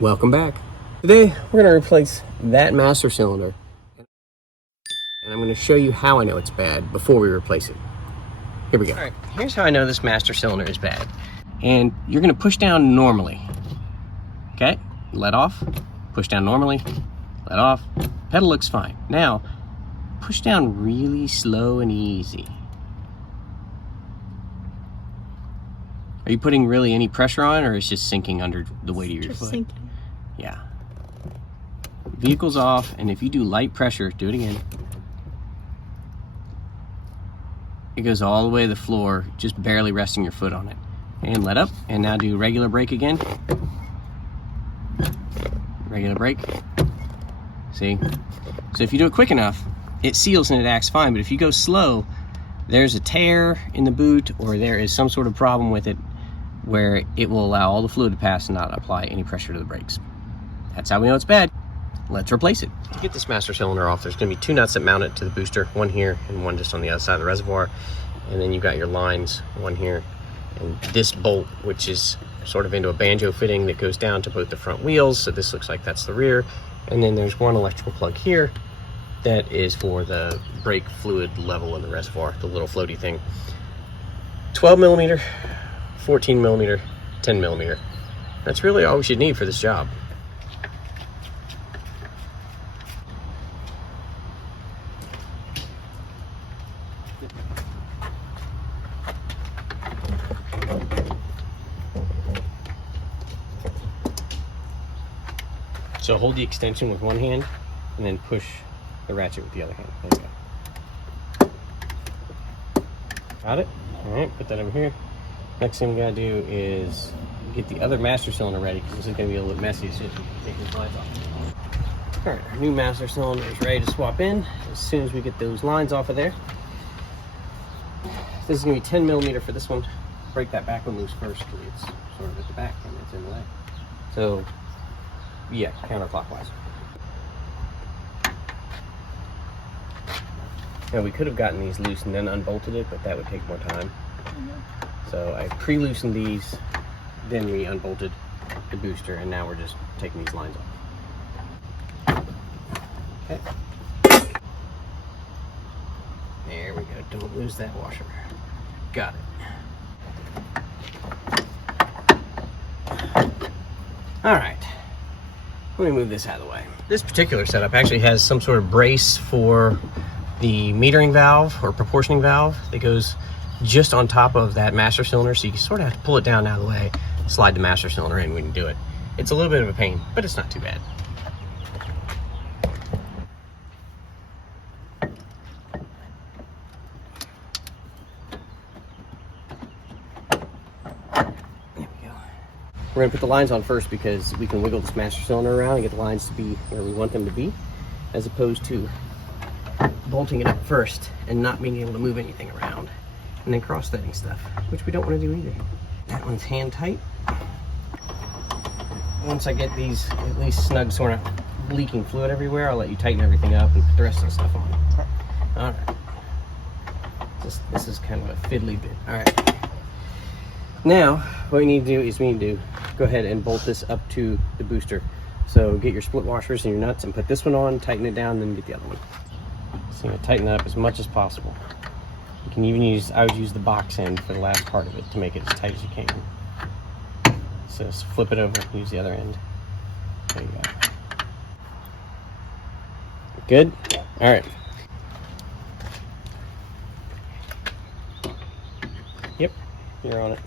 Welcome back. Today we're going to replace that master cylinder, and I'm going to show you how I know it's bad before we replace it. Here we go. Alright, here's how I know this master cylinder is bad. And you're going to push down normally. Okay, let off, push down normally, let off. Pedal looks fine. Now, push down really slow and easy. Are you putting really any pressure on, or is it just sinking under the weight of your foot? Sinking. Yeah. Vehicle's off, and if you do light pressure, do it again. It goes all the way to the floor, just barely resting your foot on it. And let up, and now do regular brake again. Regular brake. See? So if you do it quick enough, it seals and it acts fine, but if you go slow, there's a tear in the boot, or there is some sort of problem with it where it will allow all the fluid to pass and not apply any pressure to the brakes. That's how we know it's bad. Let's replace it. To get this master cylinder off, there's going to be two nuts that mount it to the booster, one here and one just on the other side of the reservoir. And then you've got your lines, one here, and this bolt, which is sort of into a banjo fitting that goes down to both the front wheels. So this looks like that's the rear. And then there's one electrical plug here that is for the brake fluid level in the reservoir, the little floaty thing. 12 millimeter, 14 millimeter, 10 millimeter. That's really all we should need for this job. So hold the extension with one hand and then push the ratchet with the other hand. There you go. Got it? All right, put that over here. Next thing we gotta do is get the other master cylinder ready, because this is gonna be a little bit messy as soon as we take these lines off. All right, our new master cylinder is ready to swap in as soon as we get those lines off of there. This is gonna be 10 millimeter for this one. Break that back one loose first, because it's sort of at the back and it's in the way. So, yeah, counterclockwise. Now we could have gotten these loose and then unbolted it, but that would take more time. So I pre-loosened these, then we unbolted the booster, and now we're just taking these lines off. Okay. There we go. Don't lose that washer. Got it. All right. Let me move this out of the way. This particular setup actually has some sort of brace for the metering valve or proportioning valve that goes just on top of that master cylinder, so you sort of have to pull it down out of the way, slide the master cylinder in when you do it. It's a little bit of a pain, but it's not too bad. We're gonna put the lines on first because we can wiggle this master cylinder around and get the lines to be where we want them to be, as opposed to bolting it up first and not being able to move anything around, and then cross-threading stuff, which we don't want to do either. That one's hand tight. Once I get these at least snug, sort of leaking fluid everywhere, I'll let you tighten everything up and put the rest of the stuff on. All right. This is kind of a fiddly bit. All right. Now, what we need to do is we need to go ahead and bolt this up to the booster. So get your split washers and your nuts and put this one on, tighten it down, then get the other one. So you tighten that up as much as possible. You can even use, I would use the box end for the last part of it to make it as tight as you can. So just flip it over, use the other end. There you go. Good? All right. Yep, you're on it.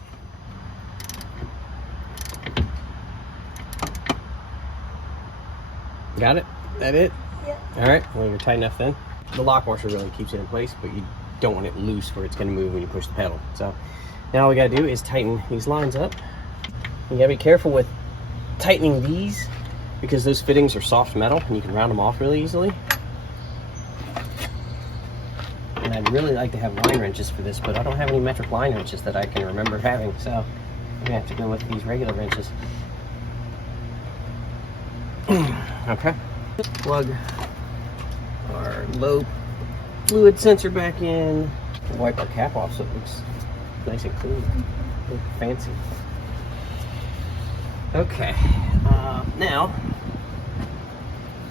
Got it? That it? Yep. All right, well, you're tight enough then. The lock washer really keeps it in place, but you don't want it loose where it's gonna move when you push the pedal. So now all we gotta do is tighten these lines up. You gotta be careful with tightening these because those fittings are soft metal and you can round them off really easily. And I'd really like to have line wrenches for this, but I don't have any metric line wrenches that I can remember having, so I'm gonna have to go with these regular wrenches. Okay. Plug our low fluid sensor back in. Wipe our cap off so it looks nice and clean. Look fancy. Okay. Now,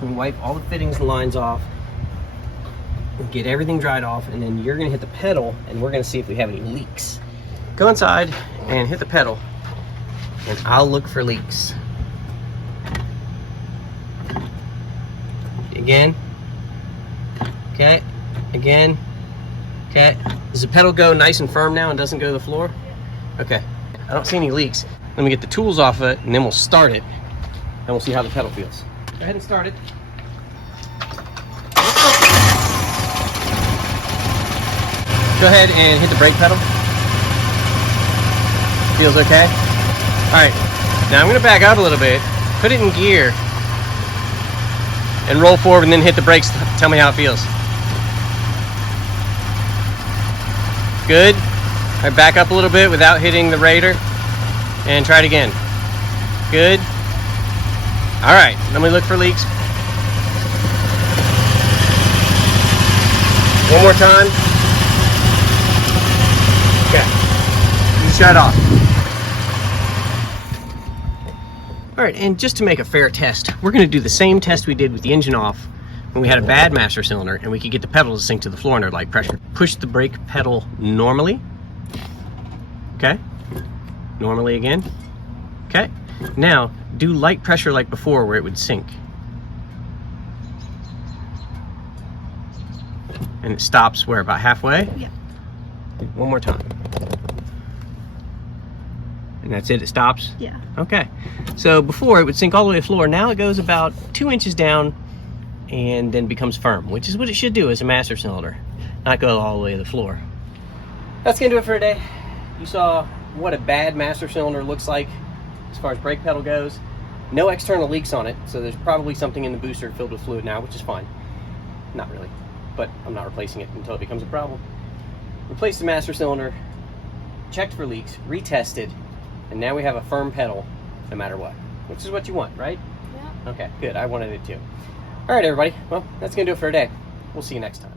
we wipe all the fittings and lines off, get everything dried off, and then you're gonna hit the pedal and we're gonna see if we have any leaks. Go inside and hit the pedal, and I'll look for leaks. Again. Okay. Again. Okay. Does the pedal go nice and firm now and doesn't go to the floor? Okay. I don't see any leaks. Let me get the tools off of it, and then we'll start it, and we'll see how the pedal feels. Go ahead and start it. Go ahead and hit the brake pedal. Feels okay? Alright, now I'm going to back out a little bit, put it in gear, and roll forward, and then hit the brakes. Tell me how it feels. Good. Alright, back up a little bit without hitting the radiator, and try it again. Good. Alright, let me look for leaks. One more time. Okay. You shut off. Alright, and just to make a fair test, we're going to do the same test we did with the engine off when we had a bad master cylinder and we could get the pedal to sink to the floor under light pressure. Push the brake pedal normally. Okay. Normally again. Okay. Now, do light pressure like before where it would sink. And it stops where, about halfway? Yeah. One more time. And that's it, it stops? Yeah. Okay. So before it would sink all the way to the floor, now it goes about 2 inches down and then becomes firm, which is what it should do as a master cylinder, not go all the way to the floor. That's gonna do it for today. You saw what a bad master cylinder looks like as far as brake pedal goes. No external leaks on it, so there's probably something in the booster filled with fluid now, which is fine. Not really, but I'm not replacing it until it becomes a problem. Replaced the master cylinder, checked for leaks, retested, and now we have a firm pedal no matter what, which is what you want, right? Yeah. Okay, good. I wanted it too. All right, everybody. Well, that's going to do it for today. We'll see you next time.